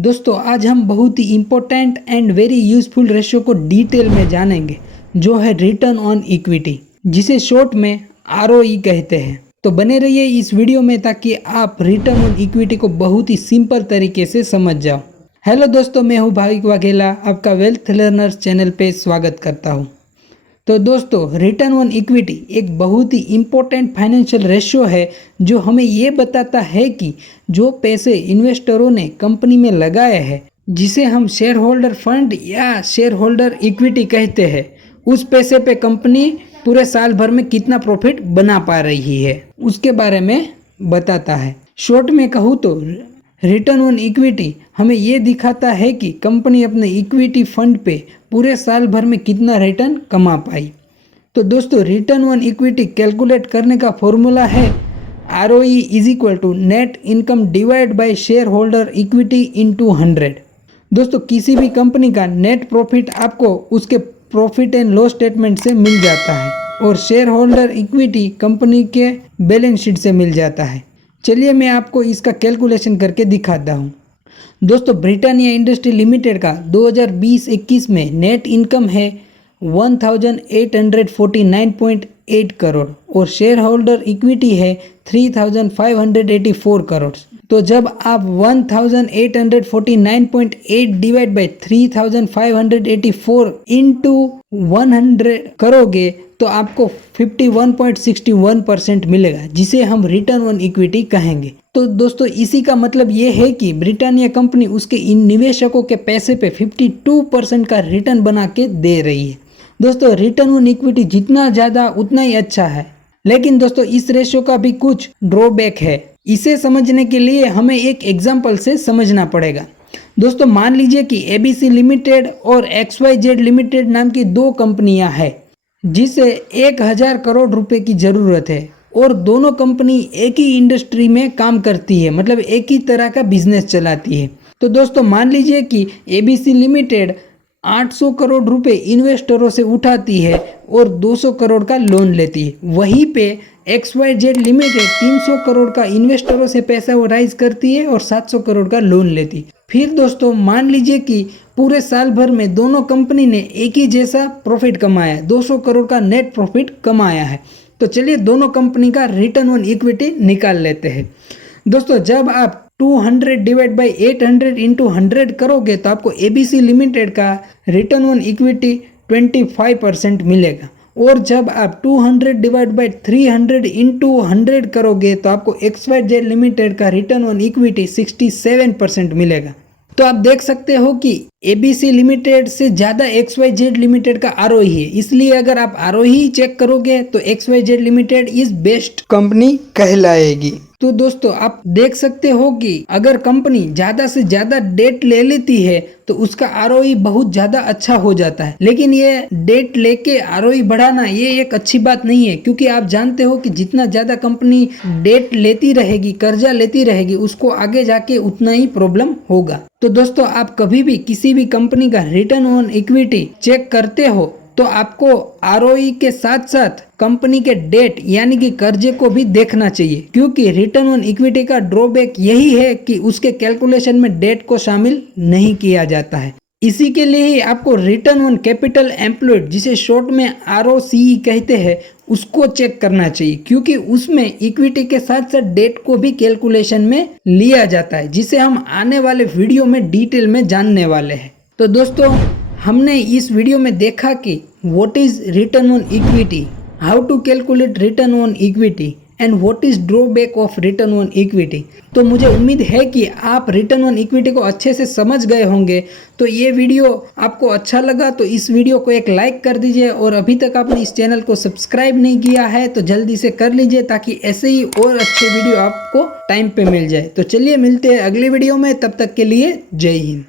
दोस्तों आज हम बहुत ही important and very useful ratio को डिटेल में जानेंगे जो है रिटर्न ऑन इक्विटी, जिसे शॉर्ट में आरओई कहते हैं। तो बने रहिए इस वीडियो में ताकि आप रिटर्न ऑन इक्विटी को बहुत ही सिंपल तरीके से समझ जाओ। हेलो दोस्तों, मैं हूं भाविक वाघेला, आपका वेल्थ लर्नर्स चैनल पे स्वागत करता हूं। तो दोस्तों रिटर्न ऑन इक्विटी एक बहुत ही इम्पोर्टेंट फाइनेंशियल रेशियो है जो हमें ये बताता है कि जो पैसे इन्वेस्टरों ने कंपनी में लगाए हैं, जिसे हम शेयर होल्डर फंड या शेयर होल्डर इक्विटी कहते हैं, उस पैसे पे कंपनी पूरे साल भर में कितना प्रॉफिट बना पा रही है उसके बारे में बताता है। शॉर्ट में कहूँ तो रिटर्न ऑन इक्विटी हमें ये दिखाता है कि कंपनी अपने इक्विटी फंड पे पूरे साल भर में कितना रिटर्न कमा पाई। तो दोस्तों रिटर्न ऑन इक्विटी कैलकुलेट करने का फॉर्मूला है ROE is equal to net income divide by share holder equity into 100। दोस्तों किसी भी कंपनी का नेट प्रॉफिट आपको उसके प्रॉफिट एंड लॉस स्टेटमेंट से मिल जाता है और शेयर होल्डर इक्विटी कंपनी के बैलेंस शीट से मिल जाता है। चलिए मैं आपको इसका कैलकुलेशन करके दिखाता हूँ। दोस्तों ब्रिटानिया इंडस्ट्री लिमिटेड का 2020-21 में नेट इनकम है 1849.8 करोड़ और शेयर होल्डर इक्विटी है 3584 करोड़। तो जब आप 1849.8 डिवाइड बाय 3584 इंटू 100 करोगे तो आपको 51.61% मिलेगा, जिसे हम रिटर्न ऑन इक्विटी कहेंगे। तो दोस्तों इसी का मतलब ये है कि ब्रिटानिया कंपनी उसके इन निवेशकों के पैसे पे 52% का रिटर्न बना के दे रही है। दोस्तों रिटर्न ऑन इक्विटी जितना ज़्यादा उतना ही अच्छा है, लेकिन दोस्तों इस रेशियो का भी कुछ ड्रॉबैक है। इसे समझने के लिए हमें एक एग्जाम्पल से समझना पड़ेगा। दोस्तों मान लीजिए कि ABC लिमिटेड और XYZ लिमिटेड नाम की दो कंपनियां हैं जिसे 1000 करोड़ रुपए की ज़रूरत है और दोनों कंपनी एक ही इंडस्ट्री में काम करती है, मतलब एक ही तरह का बिजनेस चलाती है। तो दोस्तों मान लीजिए कि ABC लिमिटेड 800 करोड़ रुपए इन्वेस्टरों से उठाती है और 200 करोड़ का लोन लेती है। वहीं पे XYZ लिमिटेड 300 करोड़ का इन्वेस्टरों से पैसा वो राइज करती है और 700 करोड़ का लोन लेती है। फिर दोस्तों मान लीजिए कि पूरे साल भर में दोनों कंपनी ने एक ही जैसा प्रॉफिट कमाया, 200 करोड़ का नेट प्रॉफिट कमाया है। तो चलिए दोनों कंपनी का रिटर्न ऑन इक्विटी निकाल लेते हैं। दोस्तों जब आप 200 डिवाइड बाई 800 इंटू 100 करोगे तो आपको ABC लिमिटेड का रिटर्न ऑन इक्विटी 25% मिलेगा और जब आप 200 डिवाइड बाई 300 इंटू 100 करोगे तो आपको XYZ लिमिटेड का रिटर्न ऑन इक्विटी 67% मिलेगा। तो आप देख सकते हो कि ABC लिमिटेड से ज़्यादा XYZ लिमिटेड का ROE है, इसलिए अगर आप ROE चेक करोगे तो XYZ limited is best company कहलाएगी। तो दोस्तों आप देख सकते हो कि अगर कंपनी ज़्यादा से ज़्यादा डेट ले लेती है तो उसका ROE बहुत ज़्यादा अच्छा हो जाता है, लेकिन ये डेट लेके ROE बढ़ाना ये एक अच्छी बात नहीं है, क्योंकि आप जानते हो कि जितना ज़्यादा कंपनी डेट लेती रहेगी, कर्जा लेती रहेगी, उसको आगे जाके उतना ही प्रॉब्लम होगा। तो दोस्तों आप कभी भी किसी भी कंपनी का रिटर्न ऑन इक्विटी चेक करते हो तो आपको ROE के साथ साथ कंपनी के डेट यानी कि कर्जे को भी देखना चाहिए, क्योंकि रिटर्न ऑन इक्विटी का ड्रॉबैक यही है कि उसके कैलकुलेशन में डेट को शामिल नहीं किया जाता है। इसी के लिए ही आपको रिटर्न ऑन कैपिटल एम्प्लॉयड, जिसे शॉर्ट में ROCE कहते हैं, उसको चेक करना चाहिए, क्योंकि उसमें इक्विटी के साथ साथ डेट को भी कैलकुलेशन में लिया जाता है, जिसे हम आने वाले वीडियो में डिटेल में जानने वाले हैं। तो दोस्तों हमने इस वीडियो में देखा कि what is return on equity, how to calculate return on equity and what is drawback of return on equity. तो मुझे उम्मीद है कि आप रिटर्न ऑन इक्विटी को अच्छे से समझ गए होंगे। तो ये वीडियो आपको अच्छा लगा तो इस वीडियो को एक लाइक कर दीजिए और अभी तक आपने इस चैनल को सब्सक्राइब नहीं किया है तो जल्दी से कर लीजिए, ताकि ऐसे ही और अच्छे वीडियो आपको टाइम पे मिल जाए। तो चलिए मिलते हैं अगली वीडियो में, तब तक के लिए जय हिंद।